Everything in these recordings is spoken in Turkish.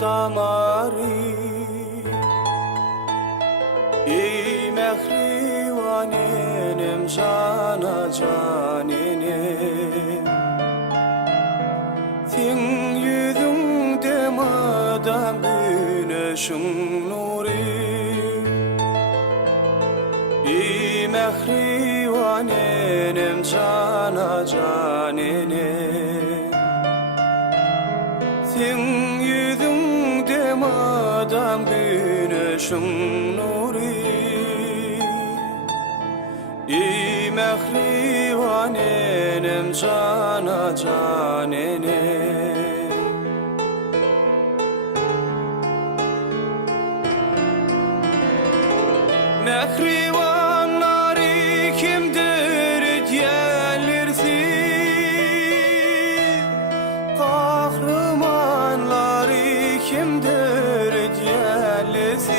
damari ey mehrivanenim cana canenim sen yüzünde madem güneşin nuri ey mehrivanenim cana canenim sen yüzünde madem güneşin nuri ey mehrivanenim cana canenim mehrivanları kimdir diyenlersin kahramanları kimdir diyenlersin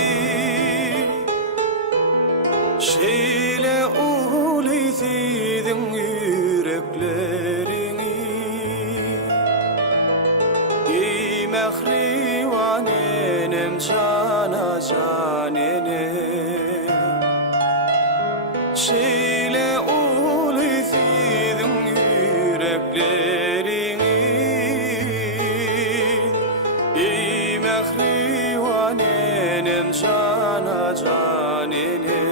şeyle uğuliydin yüreklerini ey mehrivanenim cana canenim şeyle uğuliydin yüreklerini ey mehrivanenim cana canenim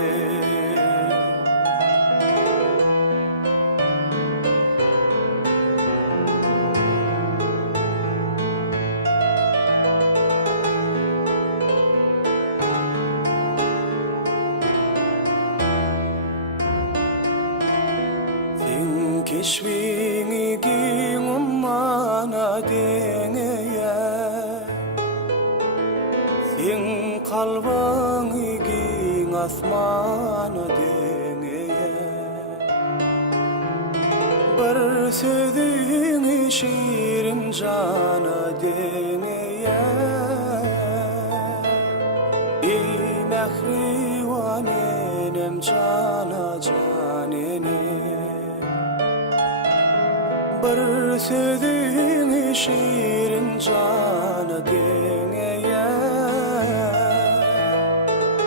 keşfini giyin ummana deneye sen kalbini giyin asmana deneye bir sözünü şirin cana deneye ey mehrivanenim cana canenim bir sözünü şirin cana deneye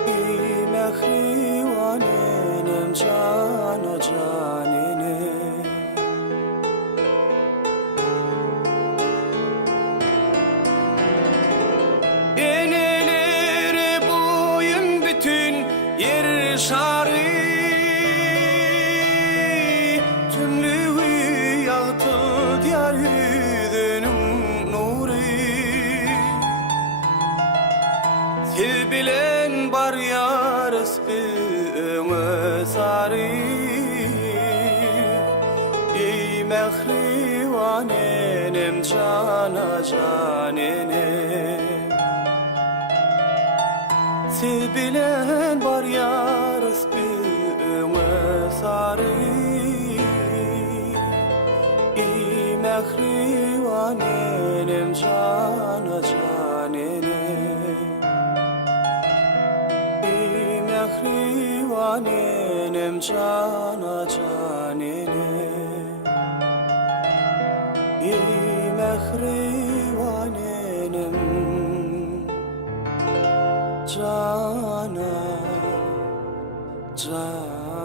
ey mehrivanenim cana canenim eneleri boyun bütün yer şarı Siz bilen bar yar ıspığımı sarı ey mehrivanenim cana canenim Siz bilen bar yar ıspığımı sarı ey mehrivanenim cana canenim mehrivanenim cana canenim ey mehrivanenim cana canenim